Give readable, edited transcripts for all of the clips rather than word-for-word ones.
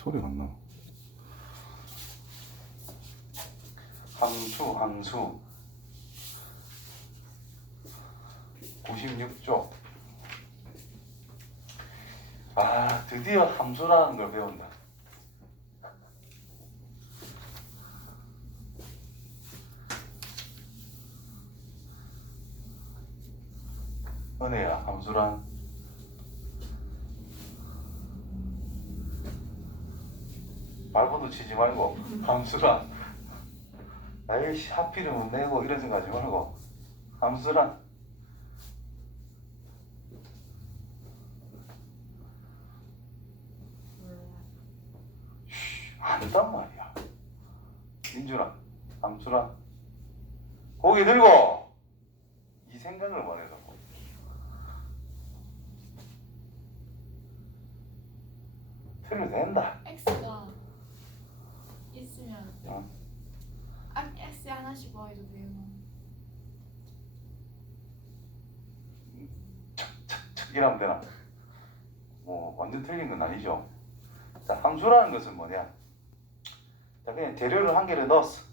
소리가 안 나. 함수 96쪽. 아, 드디어 함수라는 걸 배운다. 은혜야, 함수란 말보도 치지 말고 함수란 에이씨 하필이면 내고 이런 생각하지 말고 함수란 안단 말이야. 민준아, 함수란 고개 들고 이 생각을 말해라고. 틀려도 된다. x가 있으면 어? x 하나씩 더해도 돼요. 척척척 이러면 되나? 뭐 완전 틀린 건 아니죠. 자, 함수라는 것은 뭐냐? 자, 그냥 재료를 한 개를 넣었어.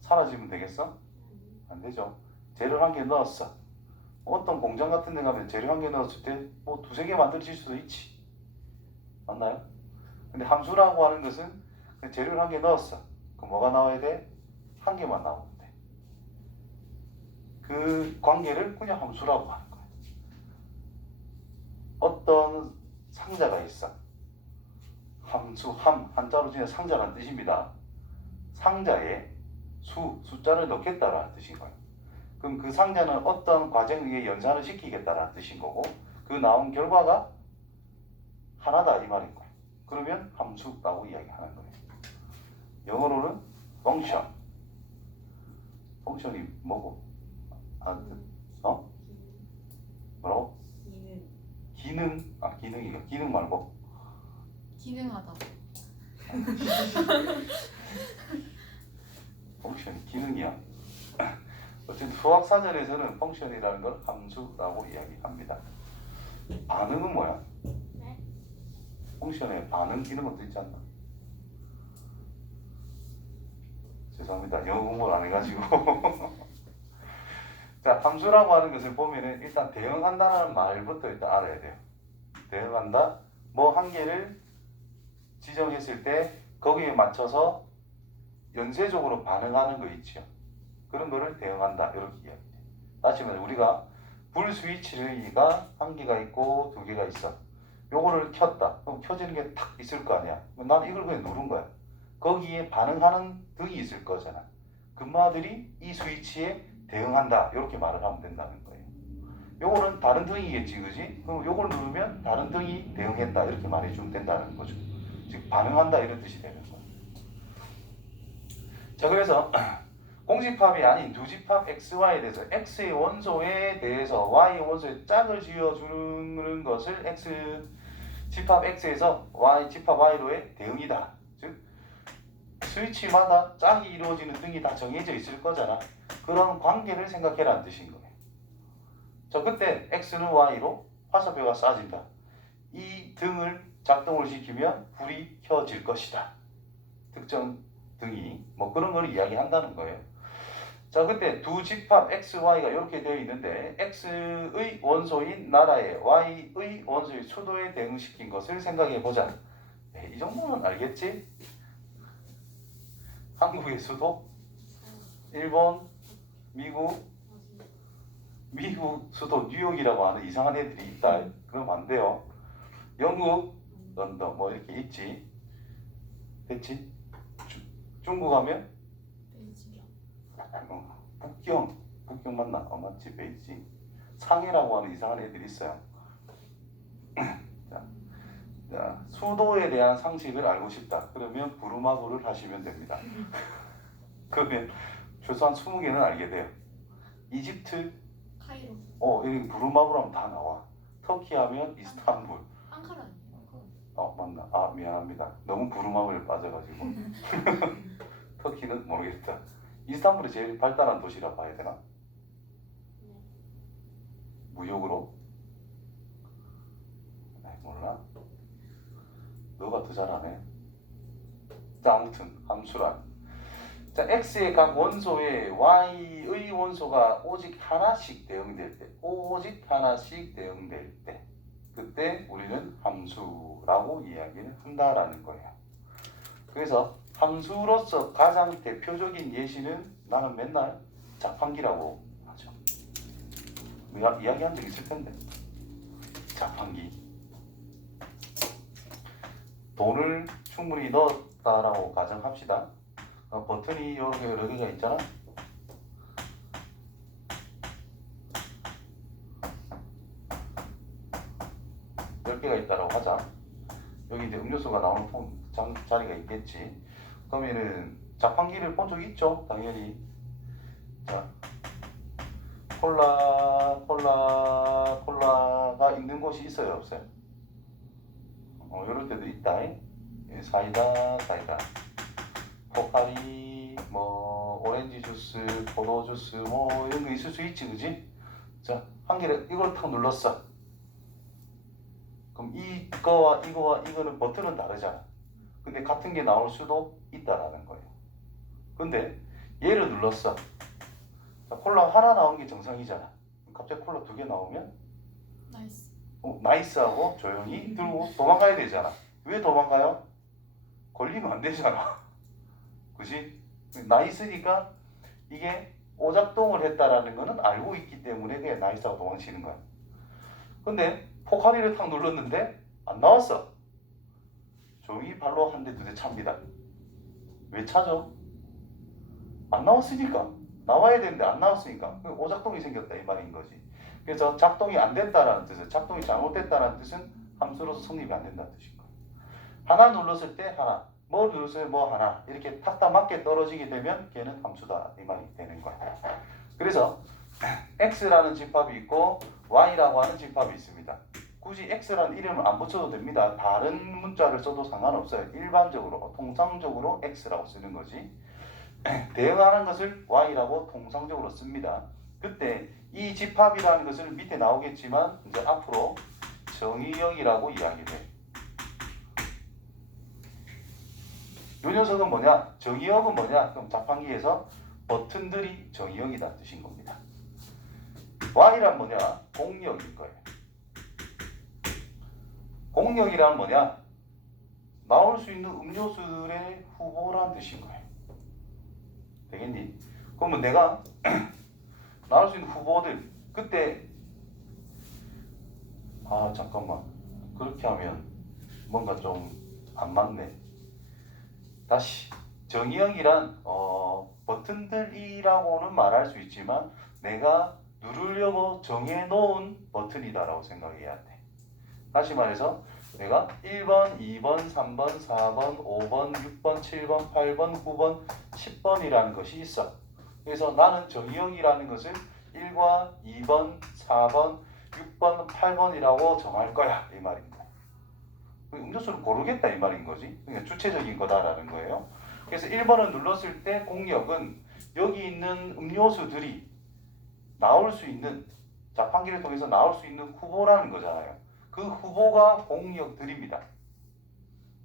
사라지면 되겠어? 안 되죠. 재료를 한 개 넣었어. 어떤 공장 같은 데 가면 재료 한 개 넣었을 때 뭐 두세 개 만들어질 수도 있지. 맞나요? 근데 함수라고 하는 것은 재료를 한 개 넣었어. 그럼 뭐가 나와야 돼? 한 개만 나오면 돼. 그 관계를 그냥 함수라고 하는 거야. 어떤 상자가 있어. 함수, 한자로 지은 상자라는 뜻입니다. 상자에 숫자를 넣겠다라는 뜻인 거예요. 그럼 그 상자는 어떤 과정에 의해 연산을 시키겠다라는 뜻인 거고, 그 나온 결과가 하나다 이 말인 거예요. 그러면 함수라고 이야기하는 거예요. 영어로는 펑션. 펑션이 뭐고? 뭐라고? 기능. 기능이가 기능 말고. 기능하다. 펑션이 기능이야. 어쨌든 수학 사전에서는 펑션이라는 걸 함수라고 이야기합니다. 반응은 뭐야? 네? 펑션에 반응 이런 것도 있지 않나? 죄송합니다. 영어 공부를 안 해가지고. 자, 함수라고 하는 것을 보면은 일단 대응한다는 말부터 일단 알아야 돼요. 대응한다. 뭐 한 개를 지정했을 때 거기에 맞춰서 연쇄적으로 반응하는 거 있죠. 그런 거를 대응한다 이렇게 이야기해요. 다시 말해 우리가 불 스위치가 한 개가 있고 두 개가 있어. 요거를 켰다. 그럼 켜지는 게 탁 있을 거 아니야. 난 이걸 그냥 누른 거야. 거기에 반응하는 등이 있을 거잖아. 금마들이 이 스위치에 대응한다 이렇게 말을 하면 된다는 거예요. 요거는 다른 등이겠지, 그지? 그럼 요걸 누르면 다른 등이 대응했다 이렇게 말해주면 된다는 거죠. 즉 반응한다 이런 뜻이 되는 거예요. 자, 그래서 공집합이 아닌 두집합 xy에 대해서 x의 원소에 대해서 y의 원소에 짝을 지어주는 것을 x 집합 x에서 y 집합 y로의 대응이다. 즉 스위치마다 짝이 이루어지는 등이 다 정해져 있을 거잖아. 그런 관계를 생각해라는 뜻인 거예요. 자, 그때 x는 y로 화살표가 쏴진다. 이 등을 작동을 시키면 불이 켜질 것이다. 특정 등이 뭐 그런 걸 이야기한다는 거예요. 자, 그때 두 집합 x, y가 이렇게 되어 있는데 x의 원소인 나라에 y의 원소인 수도에 대응시킨 것을 생각해 보자. 이 정도는 알겠지? 한국의 수도, 일본, 미국 수도 뉴욕이라고 하는 이상한 애들이 있다. 그러면 안 돼요. 영국, 런던 뭐 이렇게 있지. 됐지? 중국 하면 베이징. 북경 맞나? 맞지, 베이징. 상해라고 하는 이상한 애들이 있어요. 자, 수도에 대한 상식을 알고 싶다. 그러면 부루마블을 하시면 됩니다. 그러면 최소한 20개는 알게 돼요. 이집트, 카이로. 여기 부루마블 하면 다 나와. 터키 하면 이스탄불. 앙카라 아니에요? 맞나? 미안합니다. 너무 부루마블에 빠져가지고. 터키는 모르겠다. 이스탄불이 제일 발달한 도시라 봐야 되나? 무역으로? 몰라. 너가 더 잘하네. 자, 아무튼 함수란. 자, x의 각 원소에 y의 원소가 오직 하나씩 대응될 때, 오직 하나씩 대응될 때, 그때 우리는 함수라고 이야기를 한다라는 거예요. 그래서 함수로서 가장 대표적인 예시는 나는 맨날 자판기라고 하죠. 이야기한 적 있을 텐데. 자판기. 돈을 충분히 넣었다라고 가정합시다. 버튼이 이렇게 여러 개가 있잖아. 몇 개가 있다라고 하자. 여기 이제 음료수가 나오는 자리가 있겠지. 그러면은 자판기를 본 적 있죠? 당연히. 자, 콜라가 있는 곳이 있어요, 없어요? 이럴 때도 있다. 사이다. 포카리, 뭐 오렌지 주스, 포도 주스, 뭐 이런 거 있을 수 있지, 그지? 자, 한 개를 이걸 탁 눌렀어. 그럼 이거와 이거는 버튼은 다르잖아. 근데 같은 게 나올 수도 있다라는 거예요. 근데 얘를 눌렀어. 자, 콜라 하나 나오는 게 정상이잖아. 갑자기 콜라 2개 나오면 나이스. 나이스하고 조용히 들고 도망가야 되잖아. 왜 도망가요? 걸리면 안 되잖아. 그지? 나이스니까 이게 오작동을 했다라는 거는 알고 있기 때문에 그냥 나이스하고 도망치는 거야. 근데 포카리를 탁 눌렀는데 안 나왔어. 조용히 발로 한 대 두 대 찹니다. 왜 차죠? 안 나왔으니까. 나와야 되는데 안 나왔으니까 오작동이 생겼다 이 말인 거지. 그래서 작동이 안 됐다라는 뜻은, 작동이 잘못됐다라는 뜻은 함수로서 성립이 안 된다는 뜻인 거예요. 하나 눌렀을 때 하나, 뭐 눌렀을 때 뭐 하나, 이렇게 탁탁 맞게 떨어지게 되면 걔는 함수다 이 말이 되는 거예요. 그래서 x라는 집합이 있고 y라고 하는 집합이 있습니다. 굳이 x라는 이름을 안 붙여도 됩니다. 다른 문자를 써도 상관없어요. 일반적으로 통상적으로 x라고 쓰는 거지. 대응하는 것을 y라고 통상적으로 씁니다. 그때 이 집합이라는 것을 밑에 나오겠지만 이제 앞으로 정의역이라고 이야기돼. 요 녀석은 뭐냐? 정의역은 뭐냐? 그럼 자판기에서 버튼들이 정의역이라는 뜻인 겁니다. y란 뭐냐? 공역일 거예요. 공역이란 뭐냐? 나올 수 있는 음료수들의 후보라는 뜻인 거예요. 되겠니? 그러면 내가 나올 수 있는 후보들, 그때 잠깐만, 그렇게 하면 뭔가 좀 안 맞네. 다시 정의역이란 버튼들이라고는 말할 수 있지만 내가 누르려고 정해놓은 버튼이다라고 생각해야 돼. 다시 말해서 내가 1번, 2번, 3번, 4번, 5번, 6번, 7번, 8번, 9번, 10번이라는 것이 있어. 그래서 나는 정의역이라는 것을 1과 2번, 4번, 6번, 8번이라고 정할 거야 이 말입니다. 음료수를 고르겠다 이 말인 거지. 그러니까 주체적인 거다라는 거예요. 그래서 1번을 눌렀을 때 공역은 여기 있는 음료수들이 나올 수 있는, 자판기를 통해서 나올 수 있는 후보라는 거잖아요. 그 후보가 공역들입니다.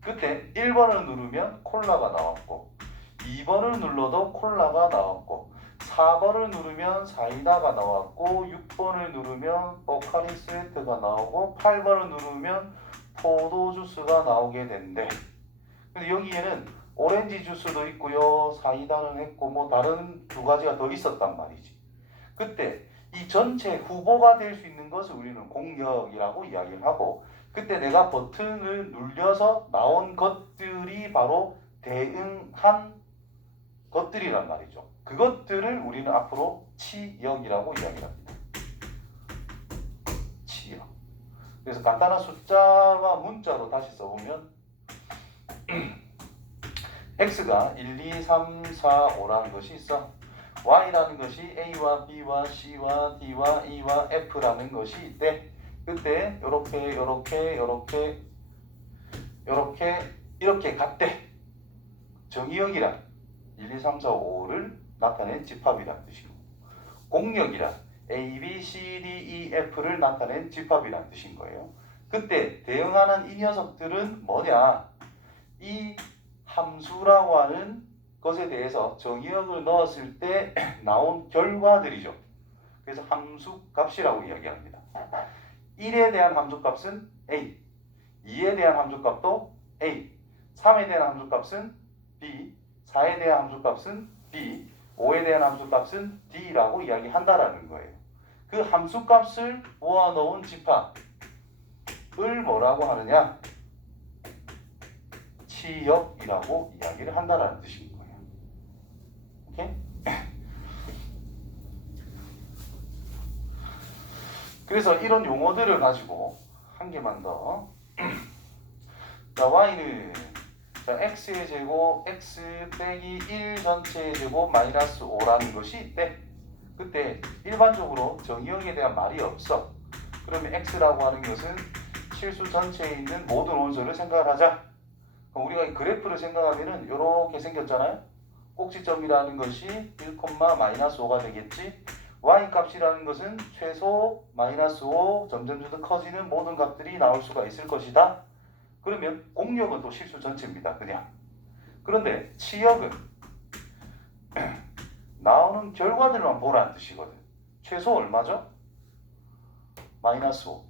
그때 1번을 누르면 콜라가 나왔고 2번을 눌러도 콜라가 나왔고 4번을 누르면 사이다가 나왔고 6번을 누르면 포카리 스웨트가 나오고 8번을 누르면 포도 주스가 나오게 된대. 근데 여기에는 오렌지 주스도 있고요, 사이다는 했고 뭐 다른 2가지가 더 있었단 말이지. 그때 이 전체 후보가 될 수 있는 것을 우리는 공역이라고 이야기를 하고, 그때 내가 버튼을 눌려서 나온 것들이 바로 대응한 것들이란 말이죠. 그것들을 우리는 앞으로 치역이라고 이야기합니다. 치역. 그래서 간단한 숫자와 문자로 다시 써보면 x가 1, 2, 3, 4, 5라는 것이 있어. y라는 것이 a와 b와 c와 d와 e와 f라는 것이 있대. 그때 이렇게 갔대. 정의역이란 1, 2, 3, 4, 5를 나타낸 집합이라는 뜻이고, 공역이란 A, B, C, D, E, F를 나타낸 집합이라는 뜻인 거예요. 그때 대응하는 이 녀석들은 뭐냐? 이 함수라고 하는 것에 대해서 정의역을 넣었을 때 나온 결과들이죠. 그래서 함수값이라고 이야기합니다. 1에 대한 함수값은 A, 2에 대한 함수값도 A, 3에 대한 함수값은 B, 4에 대한 함수값은 B, 5에 대한 함수값은 D라고 이야기한다라는 거예요. 그 함수값을 모아놓은 집합을 뭐라고 하느냐? 치역이라고 이야기를 한다라는 뜻인 거예요. 오케이? 그래서 이런 용어들을 가지고 한 개만 더. 자, y는 자, x의 제곱 x 빼기 1 전체의 제곱 마이너스 5라는 것이 있대. 그때 일반적으로 정의역에 대한 말이 없어. 그러면 x라고 하는 것은 실수 전체에 있는 모든 원소를 생각을 하자. 그럼 우리가 이 그래프를 생각하면은 이렇게 생겼잖아요. 꼭지점이라는 것이 1, 마이너스 5가 되겠지. y 값이라는 것은 최소 마이너스 5 점점 커지는 모든 값들이 나올 수가 있을 것이다. 그러면 공역은 또 실수 전체입니다. 그냥. 그런데 치역은 나오는 결과들만 보라는 뜻이거든. 최소 얼마죠? 마이너스 5.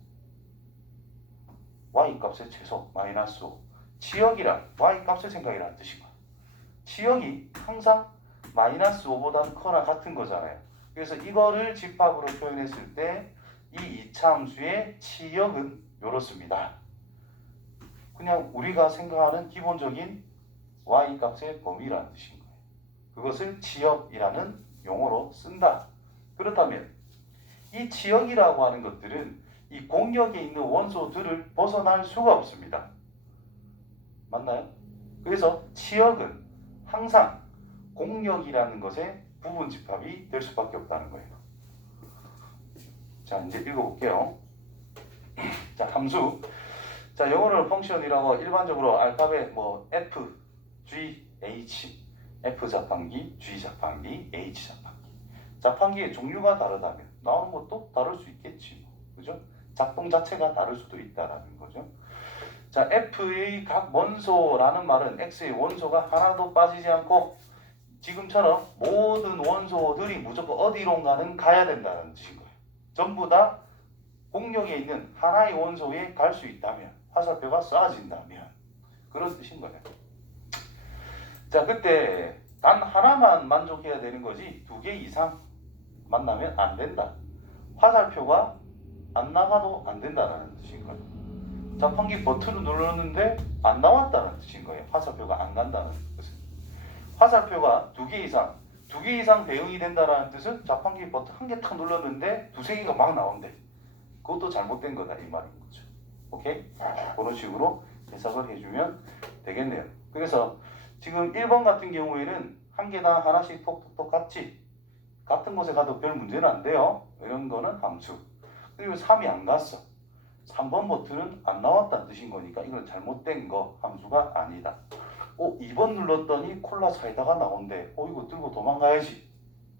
y 값의 최소 마이너스 5. 치역이란 y 값을 생각이라는 뜻이고, 치역이 항상 마이너스 5보다는 커나 같은 거잖아요. 그래서 이거를 집합으로 표현했을 때 이 2차 함수의 치역은 이렇습니다. 그냥 우리가 생각하는 기본적인 y 값의 범위라는 뜻인 거예요. 그것을 치역이라는 용어로 쓴다. 그렇다면 이 치역이라고 하는 것들은 이 공역에 있는 원소들을 벗어날 수가 없습니다. 맞나요? 그래서 치역은 항상 공역이라는 것의 부분 집합이 될 수밖에 없다는 거예요. 자, 이제 읽어볼게요. 자, 함수. 자, 영어로는 펑션이라고 일반적으로 알파벳 뭐 F, G, H, F 자판기, G 자판기, H 자판기. 자판기의 종류가 다르다면 나오는 것도 다를 수 있겠지. 그죠? 작동 자체가 다를 수도 있다라는 거죠. 자, F의 각 원소라는 말은 X의 원소가 하나도 빠지지 않고 지금처럼 모든 원소들이 무조건 어디론가는 가야 된다는 뜻인 거예요. 전부 다 공역에 있는 하나의 원소에 갈 수 있다면, 화살표가 쏴진다면 그런 뜻인 거예요. 자, 그때 단 하나만 만족해야 되는 거지 2개 이상 만나면 안 된다. 화살표가 안 나가도 안 된다는 뜻인 거예요. 자판기 버튼을 눌렀는데 안 나왔다는 뜻인 거예요. 화살표가 안 간다는 뜻은. 화살표가 2개 이상 대응이 된다는 뜻은 자판기 버튼 한 개 탁 눌렀는데 2-3개가 막 나온대. 그것도 잘못된 거다 이 말인 거죠. 오케이? 그런 식으로 해석을 해주면 되겠네요. 그래서 지금 1번 같은 경우에는 한 개당 하나씩 톡톡톡 같이 같은 곳에 가도 별 문제는 안 돼요. 이런 거는 함수. 그리고 3이 안 갔어. 3번 버튼은 안 나왔다는 뜻인 거니까 이건 잘못된 거, 함수가 아니다. 2번 눌렀더니 콜라 사이다가 나온대. 이거 들고 도망가야지.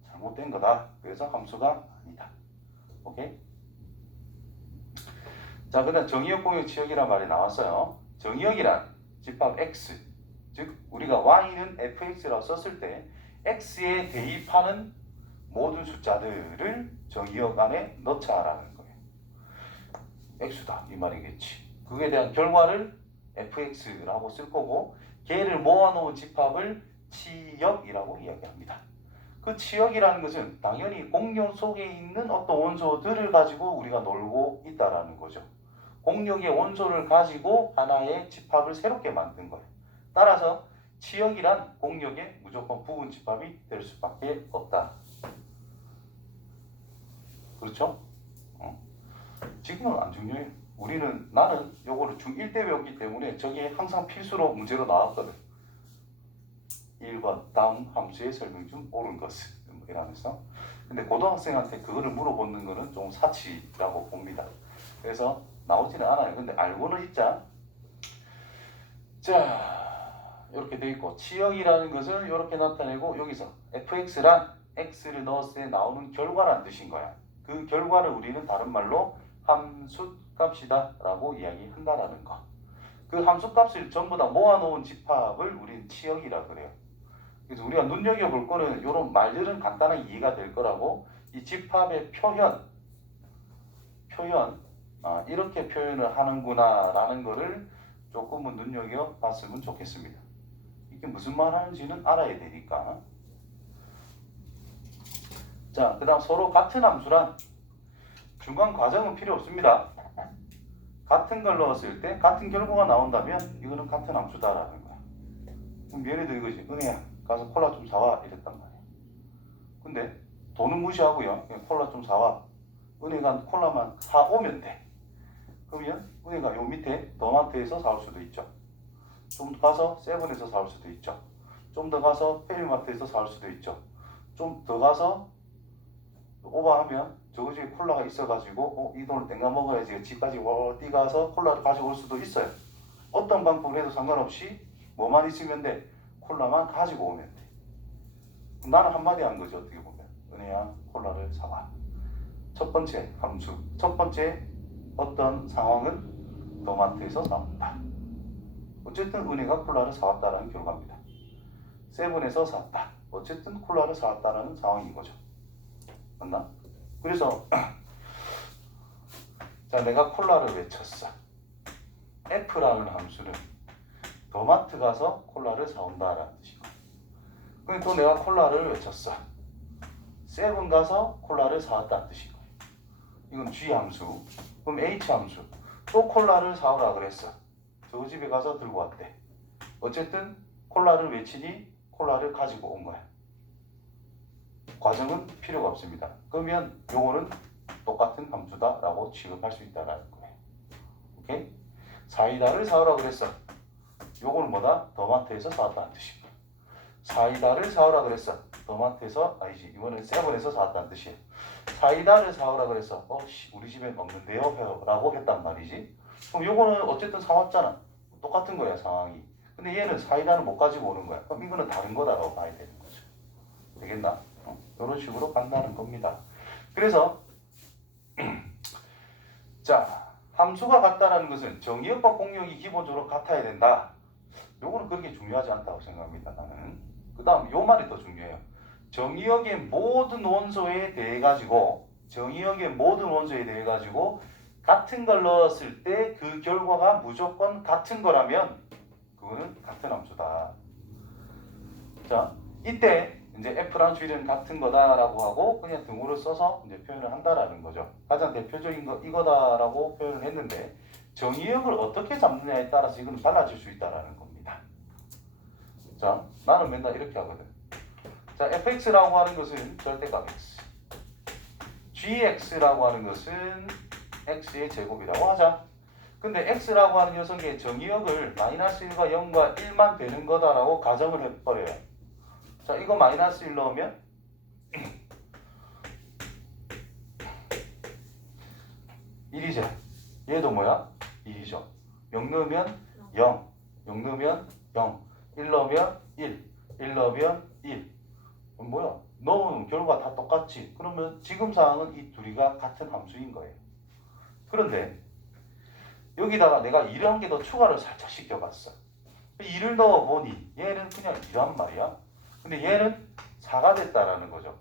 잘못된 거다. 그래서 함수가 아니다. 오케이? 자, 그다음 정의역, 공역, 치역이란 말이 나왔어요. 정의역이란 집합 x, 즉 우리가 y는 fx라고 썼을 때 x에 대입하는 모든 숫자들을 정의역 안에 넣자라는 거예요. x다 이 말이겠지. 그에 대한 결과를 fx라고 쓸 거고, 걔를 모아놓은 집합을 치역이라고 이야기합니다. 그 치역이라는 것은 당연히 공역 속에 있는 어떤 원소들을 가지고 우리가 놀고 있다라는 거죠. 공역의 원소를 가지고 하나의 집합을 새롭게 만든 거예요. 따라서 치역이란 공역의 무조건 부분 집합이 될 수밖에 없다. 그렇죠? 지금은 안 중요해요. 나는 요거를 중1 때 배웠기 때문에 저게 항상 필수로 문제로 나왔거든. 1번 다음 함수의 설명 중 옳은 것은 이러면서. 근데 고등학생한테 그거를 물어보는 거는 좀 사치라고 봅니다. 그래서 나오지는 않아요. 근데 알고는 있자. 자, 이렇게 돼 있고, 치역이라는 것은 이렇게 나타내고, 여기서 fx란 x를 넣었을 때 나오는 결과란 뜻인 거야. 그 결과를 우리는 다른 말로 함수 값이다 라고 이야기한다라는 거. 그 함수 값을 전부 다 모아놓은 집합을 우리는 치역이라 그래요. 그래서 우리가 눈여겨볼 거는 이런 말들은 간단하게 이해가 될 거라고, 이 집합의 표현, 이렇게 표현을 하는구나 라는 거를 조금은 눈여겨봤으면 좋겠습니다. 이게 무슨 말 하는지는 알아야 되니까. 자, 그 다음 서로 같은 함수란 중간 과정은 필요 없습니다. 같은 걸 넣었을 때 같은 결과가 나온다면 이거는 같은 함수다라는 거야. 그럼 예를 들어 이거지. 은혜야, 가서 콜라 좀 사와 이랬단 말이야. 근데 돈은 무시하고요. 그냥 콜라 좀 사와. 은혜가 콜라만 사오면 돼. 그러면 은혜가 요 밑에 더마트에서 사올 수도 있죠. 좀 더 가서 세븐에서 사올 수도 있죠. 좀 더 가서 페리마트에서 사올 수도 있죠. 좀 더 가서 오버하면 저거 집에 콜라가 있어가지고 이 돈을 땡가 먹어야지 집까지 뛰가서 콜라를 가지고 올 수도 있어요. 어떤 방법을 해도 상관없이 뭐만 있으면 돼? 콜라만 가지고 오면 돼. 나는 한마디 한 거죠. 어떻게 보면 은혜야 콜라를 사와. 첫 번째 함수, 첫 번째 어떤 상황은 더마트에서 사온다. 어쨌든 은혜가 콜라를 사왔다라는 결과입니다. 세븐에서 샀다. 어쨌든 콜라를 사왔다라는 상황인 거죠. 맞나? 그래서 자, 내가 콜라를 외쳤어. F라는 함수는 더마트 가서 콜라를 사온다라는 뜻이고, 그럼 또 내가 콜라를 외쳤어. 세븐 가서 콜라를 사왔다는 뜻이고, 이건 G 함수. 그럼 H 함수. 또 콜라를 사오라 그랬어. 저 집에 가서 들고 왔대. 어쨌든 콜라를 외치니 콜라를 가지고 온 거야. 과정은 필요가 없습니다. 그러면 요거는 똑같은 함수다라고 취급할 수 있다라는 거예요. 오케이? 사이다를 사오라 그랬어. 요거는 뭐다? 더마트에서 사왔다는 뜻이고. 사이다를 사오라 그랬어. 더마트에서 아니지. 이거는 세븐에서 사왔다는 뜻이에요. 사이다를 사오라 그랬어. 우리 집에 없는데요? 라고 했단 말이지. 그럼 요거는 어쨌든 사왔잖아. 똑같은 거야, 상황이. 근데 얘는 사이다는 못 가지고 오는 거야. 그럼 이거는 다른 거다라고 봐야 되는 거죠. 되겠나? 이런 식으로 간다는 겁니다. 그래서 자, 함수가 같다라는 것은 정의역과 공역이 기본적으로 같아야 된다. 요거는 그렇게 중요하지 않다고 생각합니다. 나는. 그 다음 요 말이 더 중요해요. 정의역의 모든 원소에 대해 가지고 같은 걸 넣었을 때 그 결과가 무조건 같은 거라면 그거는 같은 함수다. 자, 이때 이제 F랑 G는 같은 거다라고 하고 그냥 등호를 써서 이제 표현을 한다라는 거죠. 가장 대표적인 거 이거다라고 표현을 했는데 정의역을 어떻게 잡느냐에 따라서 이건 달라질 수 있다라는 겁니다. 자, 나는 맨날 이렇게 하거든. 자, fx라고 하는 것은 절대값 x, gx라고 하는 것은 x의 제곱이라고 하자. 근데 x라고 하는 녀석의 정의역을 마이너스 1과 0과 1만 되는 거다라고 가정을 해버려요. 자, 이거 마이너스 1 넣으면 1이죠. 얘도 뭐야? 2이죠. 0 넣으면 0, 0 넣으면 0, 1 넣으면 1, 1 넣으면 1. 뭐야? 넣은 결과 다 똑같지. 그러면 지금 상황은 이 둘이가 같은 함수인 거예요. 그런데 여기다가 내가 이런 게 더 추가를 살짝 시켜봤어. 2를 넣어보니 얘는 그냥 2란 말이야. 근데 얘는 4가 됐다라는 거죠.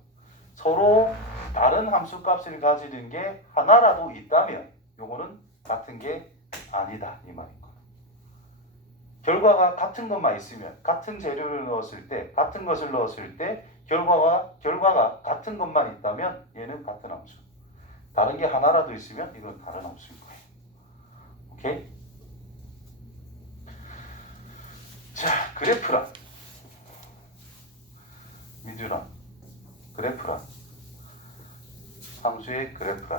서로 다른 함수값을 가지는 게 하나라도 있다면 요거는 같은 게 아니다 이 말인 거야. 결과가 같은 것만 있으면 같은 재료를 넣었을 때 같은 것을 넣었을 때 결과가 같은 것만 있다면 얘는 같은 함수. 다른 게 하나라도 있으면 이건 다른 함수인 거예요. 오케이? 자, 그래프란 민준아, 그래프란 함수의 그래프란.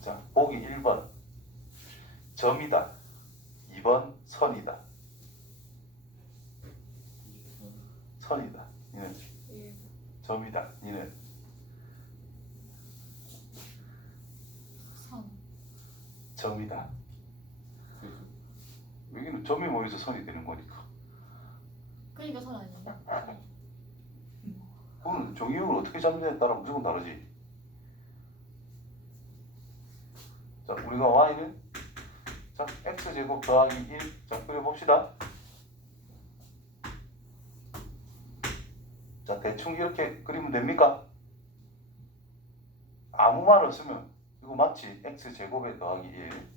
자, 보기 1번 점이다, 2번 선이다. 선이다. 이는 점이다. 이는 선. 점이다. 여기는 점이 모여서 선이 되는 거니까. 그러니까 선 아니에요? 그건 정의역을 어떻게 잡느냐에 따라 무조건 다르지. 자, 우리가 y는 자, x제곱 더하기 1. 자, 그려봅시다. 자, 대충 이렇게 그리면 됩니까? 아무 말 없으면 이거 맞지? x제곱에 더하기 1.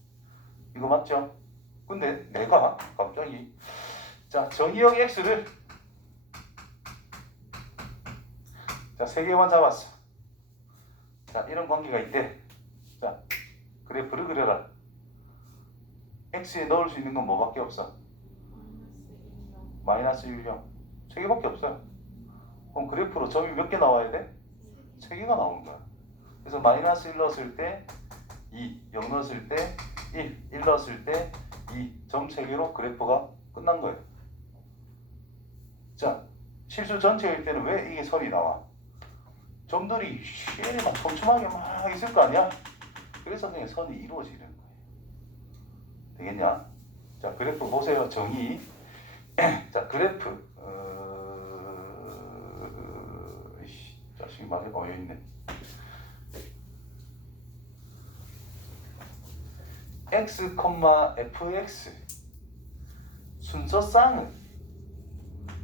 이거 맞죠? 근데 내가 갑자기 자, 정의역 x를 자, 3개만 잡았어. 자, 이런 관계가 있대. 자, 그래프를 그려라. x에 넣을 수 있는 건 뭐밖에 없어? 마이너스 1, 0. 3개밖에 없어요. 그럼 그래프로 점이 몇 개 나와야 돼? 3개가 나오는 거야. 그래서 마이너스 1 넣었을 때 2, 0 넣었을 때 1, 1 넣었을 때 2, 점 3개로 그래프가 끝난 거예요. 자, 실수 전체일 때는 왜 이게 선이 나와? 점들이 쉐리 막 촘촘하게 막 있을 거 아니야? 그래서 그냥 선이 이루어지는 거예요. 되겠냐? 자, 그래프 보세요. 정의. 자, 그래프. 자식이 말이 어여있네. x, fx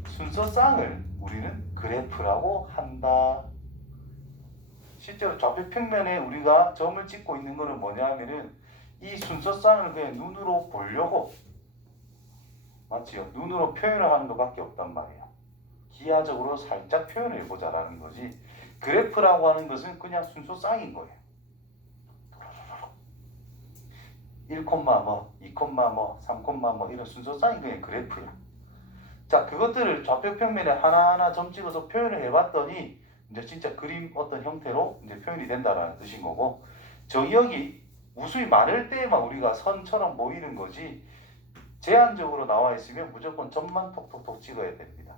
순서쌍을 우리는 그래프라고 한다. 실제로 좌표 평면에 우리가 점을 찍고 있는 거는 뭐냐 하면은 이 순서쌍을 그냥 눈으로 보려고, 맞지요? 눈으로 표현을 하는 것밖에 없단 말이야. 기하적으로 살짝 표현을 해보자라는 거지. 그래프라고 하는 것은 그냥 순서쌍인 거예요. 1, 뭐, 2, 뭐, 3, 뭐 이런 순서쌍인 그냥 그래프야. 자, 그것들을 좌표 평면에 하나하나 점 찍어서 표현을 해봤더니 이제 진짜 그림 어떤 형태로 이제 표현이 된다라는 뜻인 거고, 정의역이 무수히 많을 때에만 우리가 선처럼 보이는 거지, 제한적으로 나와 있으면 무조건 점만 톡톡톡 찍어야 됩니다.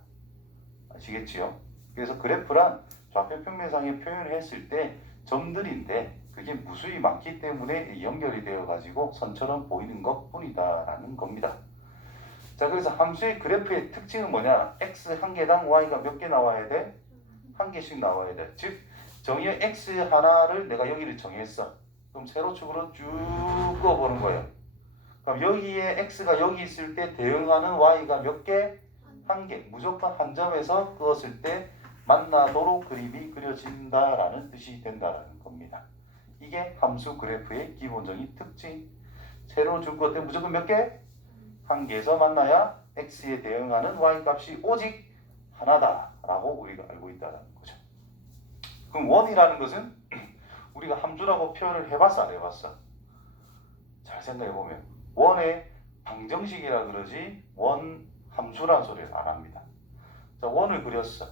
아시겠지요? 그래서 그래프란 좌표 평면상에 표현을 했을 때 점들인데 그게 무수히 많기 때문에 연결이 되어 가지고 선처럼 보이는 것 뿐이다라는 겁니다. 자, 그래서 함수의 그래프의 특징은 뭐냐? x 한 개당 y가 몇 개 나와야 돼? 한 개씩 나와야 돼. 즉 정의의 x 하나를 내가 여기를 정했어. 그럼 세로축으로 쭉 그어보는 거예요. 그럼 여기에 x가 여기 있을 때 대응하는 y가 몇 개? 한 개. 무조건 한 점에서 그었을 때 만나도록 그림이 그려진다라는 뜻이 된다라는 겁니다. 이게 함수 그래프의 기본적인 특징. 세로 줄 것 때문에 무조건 몇 개? 한 개에서 만나야 x에 대응하는 y 값이 오직 하나다라고 우리가 알고 있다는 거죠. 그럼 원이라는 것은 우리가 함수라고 표현을 해봤어, 안 해봤어? 잘 생각해보면 원의 방정식이라 그러지 원 함수라는 소리를 안 합니다. 자, 원을 그렸어.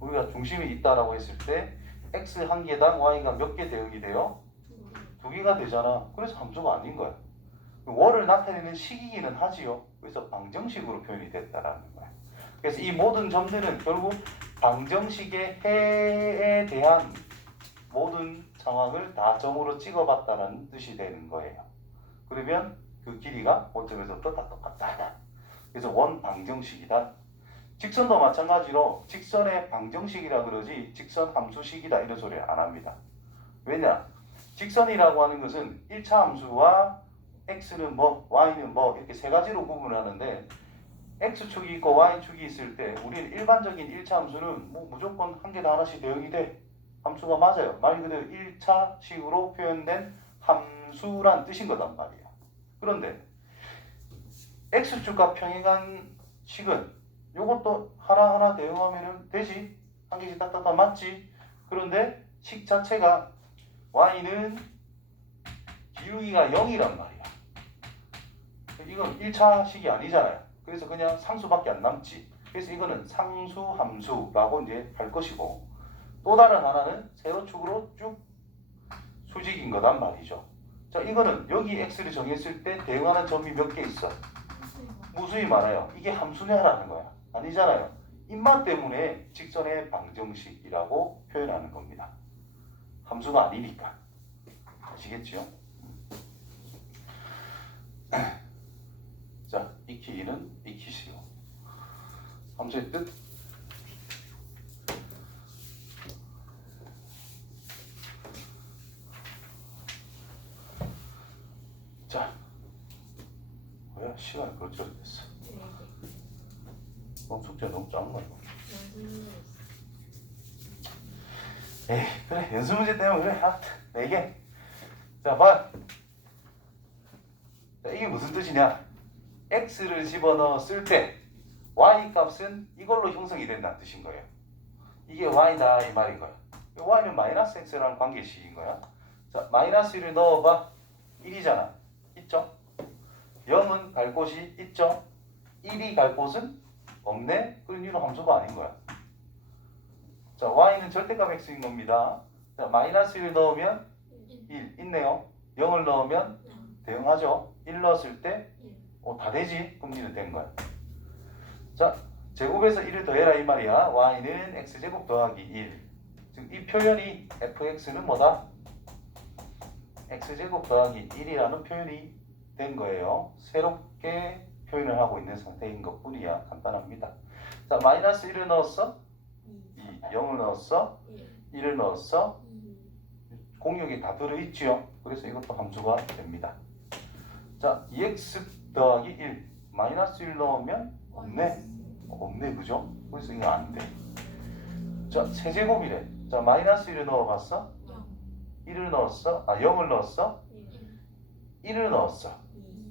우리가 중심이 있다라고 했을 때 x 한 개당 y가 몇 개 대응이 돼요? 2개가 되잖아. 그래서 함수가 아닌 거야. 원을 나타내는 식이기는 하지요. 그래서 방정식으로 표현이 됐다라는 거야. 그래서 이 모든 점들은 결국 방정식의 해에 대한 모든 상황을 다 점으로 찍어봤다는 뜻이 되는 거예요. 그러면 그 길이가 원점에서부터 다 똑같다. 그래서 원 방정식이다. 직선도 마찬가지로 직선의 방정식이라 그러지 직선 함수식이다 이런 소리 안 합니다. 왜냐? 직선이라고 하는 것은 1차 함수와 x는 뭐, y는 뭐 이렇게 세 가지로 구분하는데 x축이 있고 y축이 있을 때 우리는 일반적인 1차 함수는 뭐 무조건 한 개 다 하나씩 대응이 돼. 함수가 맞아요. 말 그대로 1차 식으로 표현된 함수란 뜻인 거단 말이야. 그런데 x축과 평행한 식은 요것도 하나하나 대응하면 되지. 한 개씩 딱딱딱 맞지. 그런데 식 자체가 y는 기울기가 0이란 말이야. 이건 1차 식이 아니잖아요. 그래서 그냥 상수밖에 안 남지. 그래서 이거는 상수 함수라고 이제 할 것이고, 또 다른 하나는 세로축으로 쭉 수직인 거단 말이죠. 자, 이거는 여기 x를 정했을 때 대응하는 점이 몇 개 있어? 무수히 많아요. 이게 함수냐라는 거야. 아니잖아요. 입맛 때문에 직선의 방정식이라고 표현하는 겁니다. 함수가 아니니까. 아시겠죠? 자, 익히기는 익히시오. 함수의 뜻. 야, 시간이 그렇죠 됐어. 네. 너무 숙제 너무 작은 거야. 이거. 연습. 에이, 그래. 연습 문제 때문에 그래. 아, 4개. 자, 봐. 자, 이게 무슨 뜻이냐? x를 집어넣었을 때 y 값은 이걸로 형성이 된다는 뜻인 거예요. 이게 y다 이 말인 거야. y는 마이너스 x라는 관계식인 거야. 자, 마이너스 1을 넣어봐. 1이잖아. 있죠? 0은 갈 곳이 있죠? 1이 갈 곳은 없네? 그럼 이는 함수가 아닌 거야. 자, y는 절대값 x인 겁니다. 자, 마이너스 1을 넣으면 1 있네요. 0을 넣으면 대응하죠. 1 넣었을 때 다 되지? 그럼 이는 된 거야. 자, 제곱에서 1을 더해라 이 말이야. y는 x제곱 더하기 1. 즉 이 표현이 fx는 뭐다? x제곱 더하기 1이라는 표현이 된 거예요. 새롭게 표현을 하고 있는 상태인 것뿐이야. 간단합니다. 자, 마이너스 1을 넣었어? 2. 0을 넣었어? 1을 넣었어? 공역이 다 들어있지요. 그래서 이것도 함수가 됩니다. 자, 2x 더하기 1. 마이너스 1 넣으면 없네. 없네, 그죠? 그래서 이거 안 돼. 자, 세제곱이래. 자, 마이너스 1을 넣어봤어? 1을 넣었어? 0을 넣었어? 1을 넣었어.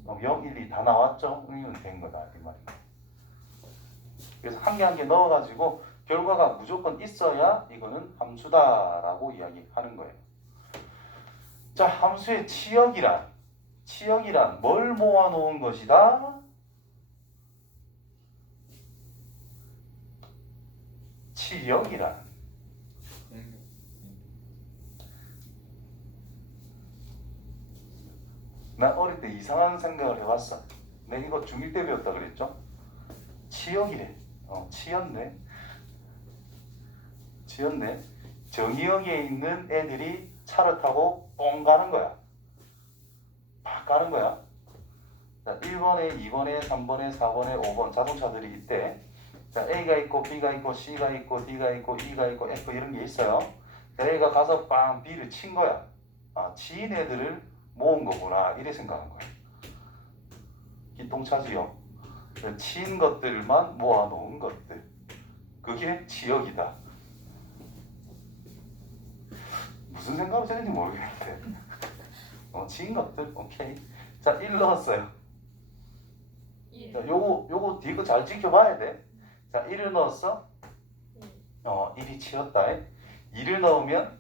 그럼 0, 1, 2 다 나왔죠? 이건 된 거다 이 말이야. 그래서 한 개 한 개 넣어가지고 결과가 무조건 있어야 이거는 함수다라고 이야기하는 거예요. 자, 함수의 치역이란 뭘 모아놓은 것이다? 치역이란 난 어릴 때 이상한 생각을 해봤어. 내가 이거 중1 때 배웠다 그랬죠? 치역이래. 치였네. 정의역에 있는 애들이 차를 타고 뻥 가는 거야. 팍 가는 거야. 자, 1번에 2번에 3번에 4번에 5번 자동차들이 있대. 자, A가 있고 B가 있고 C가 있고 D가 있고 E가 있고 F 이런 게 있어요. 자, A가 가서 빵 B를 친 거야. 지인 애들을 모은 거구나 이래 생각한 거야. 기똥차지요. 친 것들만 모아놓은 것들. 그게 치역이다. 무슨 생각을 했는지 모르겠는데. 친 것들 오케이. 자, 1 넣었어요. 자, 요거 뒤에 거 잘 지켜봐야 돼. 자, 1을 넣었어? 1이 치였다. 2를 넣으면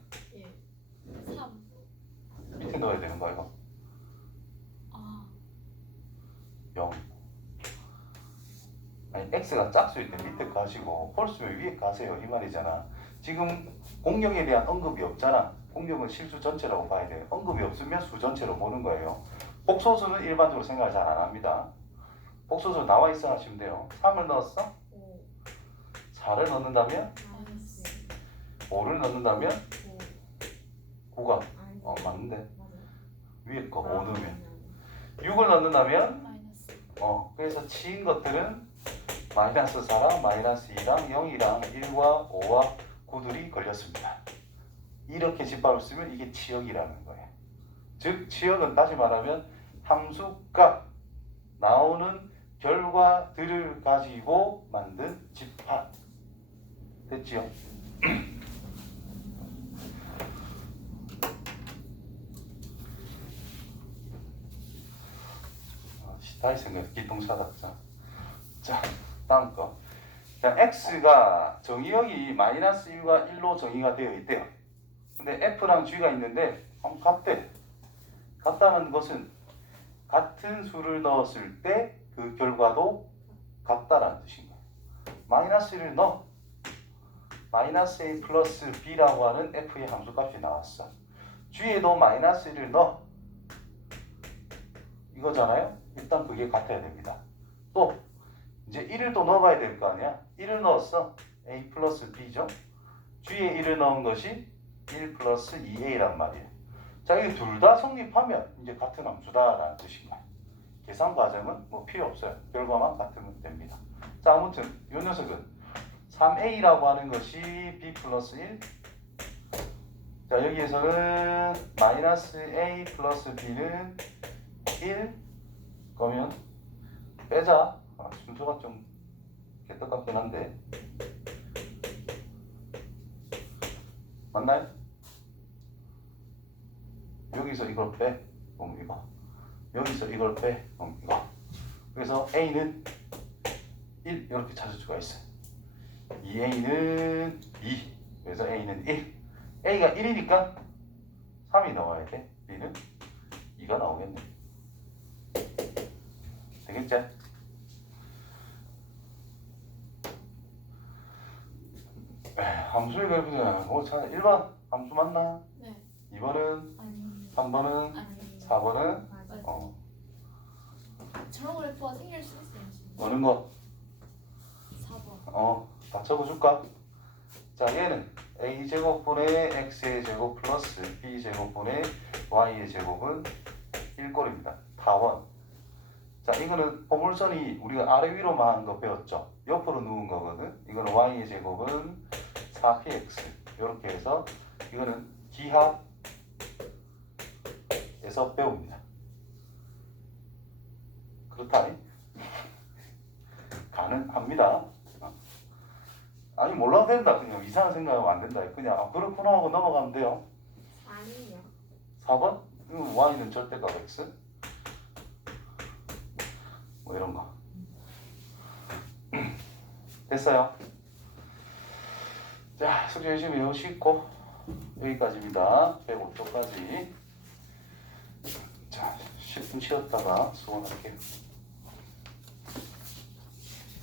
3. 밑에 넣어야 되는 거야 이거. 0. 아니 x가 짝수일 때 밑에 가시고 홀수면 위에 가세요 이 말이잖아. 지금 공역에 대한 언급이 없잖아. 공역은 실수 전체라고 봐야 돼요. 언급이 없으면 수 전체로 보는 거예요. 복소수는 일반적으로 생각을 잘 안 합니다. 복소수 나와 있어 하시면 돼요. 3을 넣었어? 4를 넣는다면? 5를 넣는다면? 9가 맞는데 위에 거 5 넣으면 6을 넣는다면? 그래서 치인 것들은 마이너스 4랑 마이너스 2랑 0이랑 1과 5와 9들이 걸렸습니다. 이렇게 집합을 쓰면 이게 치역이라는 거예요. 즉 치역은 다시 말하면 함수값 나오는 결과들을 가지고 만든 집합. 됐지요? 다시 생각해. 기똥차다. 자, 다음 거. 자, x가 정의역이 마이너스 1과 1로 정의가 되어 있대요. 근데 f랑 g가 있는데 같대. 같다는 것은 같은 수를 넣었을 때 그 결과도 같다라는 뜻인 거예요. 마이너스 1을 넣어. 마이너스 a 플러스 b라고 하는 f의 함수값이 나왔어. g에도 마이너스 1을 넣어. 이거잖아요. 일단 그게 같아야 됩니다. 또 이제 1을 또 넣어봐야 될 거 아니야. 1을 넣었어. a 플러스 b죠. g에 1을 넣은 것이 1 플러스 2a란 말이에요. 자, 이게 둘 다 성립하면 이제 같은 함수다라는 뜻인 거야. 계산 과정은 뭐 필요 없어요. 결과만 같으면 됩니다. 자, 아무튼 이 녀석은 3a라고 하는 것이 b 플러스 1. 자, 여기에서는 마이너스 a 플러스 b는 1. 그러면 빼자. 순서가 좀 개떡 같긴 한데. 맞나요? 여기서 이걸 빼. 그럼 이거. 여기서 이걸 빼. 그럼 이거. 그래서 A는 1 이렇게 찾을 수가 있어요. 2A는 2. 그래서 A는 1. A가 1이니까 3이 나와야 돼. B는 2가 나오겠네. 되겠지? 함수를 해보자. 자, 1번 함수 맞나? 네. 2번은? 아니. 3번은? 아니. 4번은? 맞아요. 저런 그래프가 생길 수 있어요. 지금. 어느 거? 4번. 다 적어줄까? 자, 얘는 a제곱분의 x의 제곱 플러스 b제곱분의 y의 제곱은 1꼴입니다. 다원. 자, 이거는 포물선이 우리가 아래 위로만 한 거 배웠죠? 옆으로 누운 거거든. 이거는 y의 제곱은 4px. 이렇게 해서 이거는 기하에서 배웁니다. 그렇다. 가능합니다. 아니 몰라도 된다. 그냥 이상한 생각하면 안 된다. 그냥 그렇구나 하고 넘어가면 돼요. 아니요. 4번? y는 절대값 x? 뭐 이런 거. 됐어요. 자, 숙제 열심히 해오시고 여기까지입니다. 105초까지. 자, 10분 쉬었다가 수원할게요.